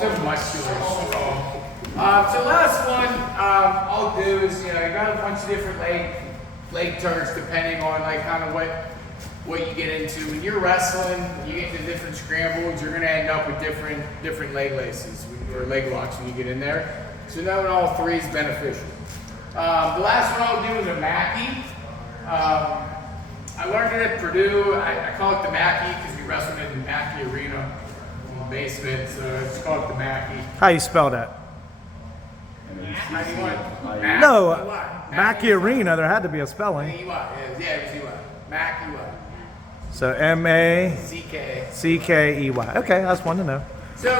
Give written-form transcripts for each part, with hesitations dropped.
It's a muscular strong. So last one I'll do is, you know, I got a bunch of different leg turns depending on like kind of what you get into. When you're wrestling, you get into different scrambles, you're gonna end up with different leg laces or leg locks when you get in there. So knowing all three is beneficial. The last one I'll do is a Mackey. I learned it at Purdue. I call it the Mackey because we wrestled in the Mackey Arena in the basement, so it's called the Mackey. How you spell that? How do you want it? No, Mackey Arena, there had to be a spelling. Yeah, it's EY. Mackey. So CK. C-K-E-Y. Okay, that's one to know. So,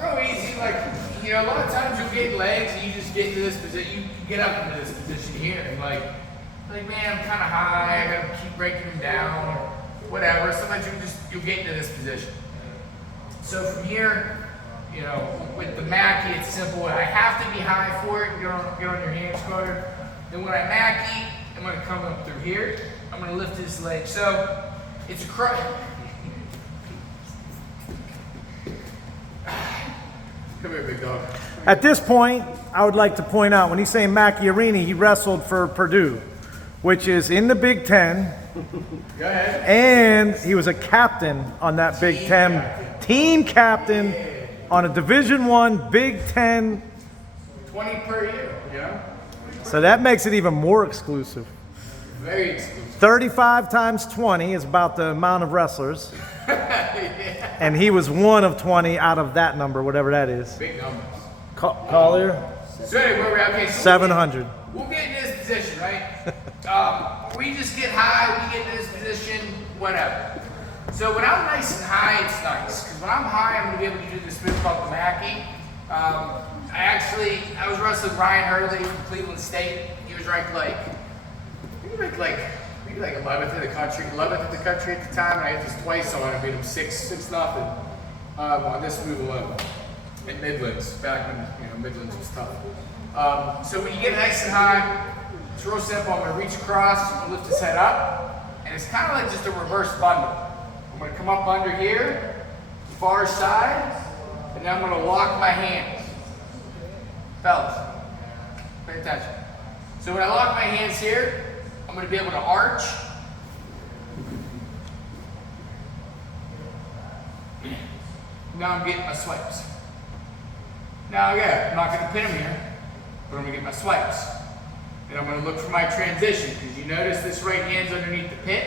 real easy, like, you know, a lot of times you'll get legs and you just get into this position, you get up into this position here and like man, I'm kind of high, I gotta keep breaking them down or whatever. Sometimes you'll get into this position. So from here, you know, with the Mackey, it's simple. I have to be high for it, get on your hands harder. Then when I Mackey, I'm gonna come up through here, I'm gonna lift this leg. So, it's a crutch. Come here, big dog. At this point, I would like to point out, when he's saying Mackey Arena, he wrestled for Purdue, which is in the Big Ten. Go ahead. And he was a captain on that Big Ten. Team captain on a Division I Big Ten. 20 per year, you know? So that makes it even more exclusive. Very exclusive. 35 times 20 is about the amount of wrestlers. Yeah. And he was one of 20 out of that number, whatever that is. Big numbers. Collier? So anyway, okay, so 700. We'll get in this position, right? We just get high, we get in this position, whatever. So when I'm nice and high, it's nice. Because when I'm high, I'm going to be able to do this move called the Mackey. I was wrestling Ryan Hurley from Cleveland State. He was ranked like 11th in the country. 11th in the country at the time, and I hit this twice on him, beat him 6-0 on this move alone. In Midlands, back when Midlands was tough. So when you get nice and high, it's real simple. I'm gonna reach across, I'm gonna lift his head up, and it's kind of like just a reverse bundle. I'm gonna come up under here, far side, and then I'm gonna lock my hands. Fellas, pay attention. So when I lock my hands here, I'm going to be able to arch. Now I'm getting my swipes. Now again, I'm not going to pin them here, but I'm going to get my swipes. And I'm going to look for my transition, because you notice this right hand's underneath the pit.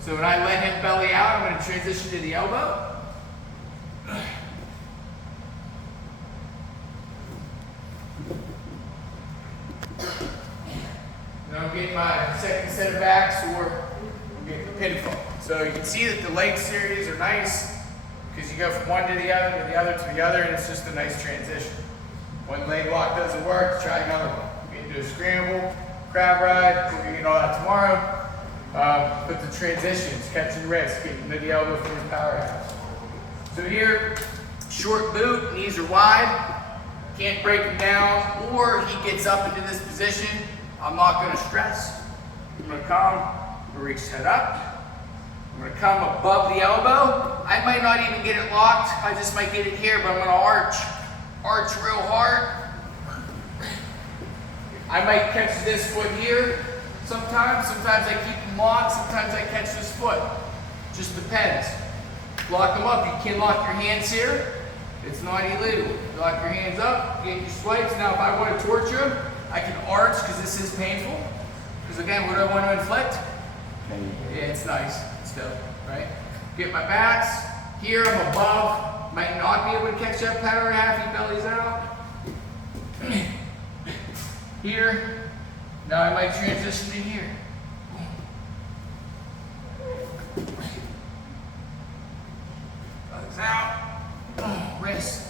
So when I let him belly out, I'm going to transition to the elbow. I'm getting my second set of backs, or I'm getting the pinfall. So you can see that the leg series are nice because you go from one to the other, to the other, to the other, and it's just a nice transition. One leg lock doesn't work, try another one. Get into a scramble, crab ride, we're getting all that tomorrow. But the transitions, catching wrist, getting into the elbow from your powerhouse. So here, short boot, knees are wide, can't break them down, or he gets up into this position. I'm not going to stress. I'm going to come, I'm going to reach head up. I'm going to come above the elbow. I might not even get it locked. I just might get it here, but I'm going to arch real hard. I might catch this foot here sometimes. Sometimes I keep them locked. Sometimes I catch this foot. Just depends. Lock them up. You can lock your hands here. It's not illegal. You lock your hands up, get your swipes. Now if I want to torture them, I can arch because this is painful. Because again, what do I want to inflict? Yeah, it's nice still, right? Get my backs. Here I'm above. Might not be able to catch that power half. He bellies out. Here. Now I might transition to here. Legs out. Wrist.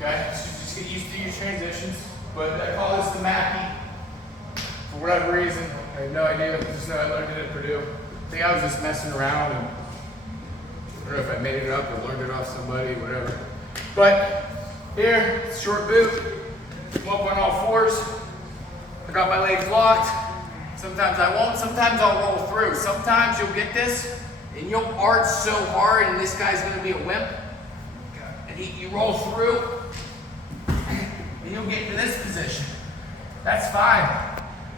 Okay, so just get used to your transitions. But I call this the Mackey. For whatever reason, I have no idea. Just know I learned it at Purdue. I think I was just messing around, and I don't know if I made it up or learned it off somebody, whatever. But here, short boot. Come up on all fours. I got my legs locked. Sometimes I won't, sometimes I'll roll through. Sometimes you'll get this and you'll arch so hard and this guy's gonna be a wimp. And you roll through and you'll get into this position. That's fine.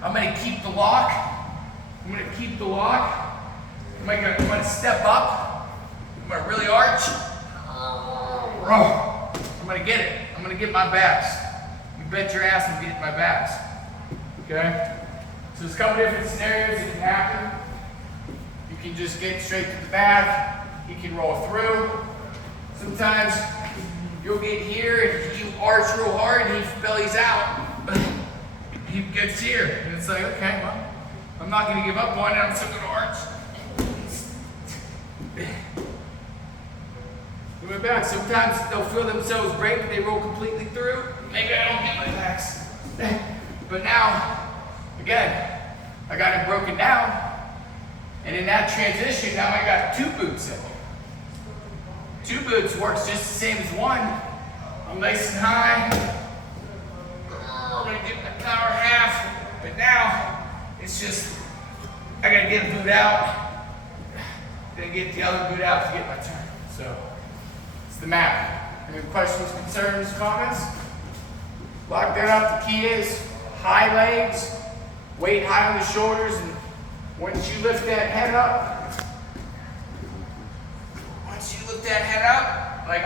I'm gonna keep the lock. I'm gonna keep the lock. I'm gonna step up. I'm gonna really arch. I'm gonna get it. I'm gonna get my backs. You bet your ass I'm getting my backs. Okay? So there's a couple different scenarios that can happen. You can just get straight to the back. You can roll through. Sometimes you'll get here and you arch real hard and he bellies out. He gets here. And it's like, okay, well, I'm not gonna give up on it. I'm still gonna arch. My back. Sometimes they'll feel themselves break, they roll completely through. Maybe I don't get my backs. But now, again, I got it broken down. And in that transition, now I got 2 boots in. 2 boots works just the same as one. I'm nice and high. I'm gonna get my power half. But now, it's just, I gotta get a boot out. Then get the other boot out to get my turn. So, the map. Any questions, concerns, comments? Lock that up. The key is high legs, weight high on the shoulders, and once you lift that head up, like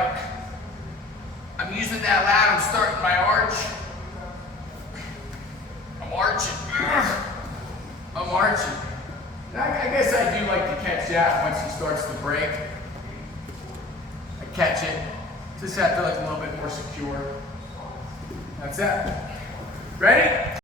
I'm using that lat, I'm starting my arch. I'm arching. I'm arching. And I guess I do like to catch that once he starts to break. Catch it, just have to like a little bit more secure. That's it. Ready?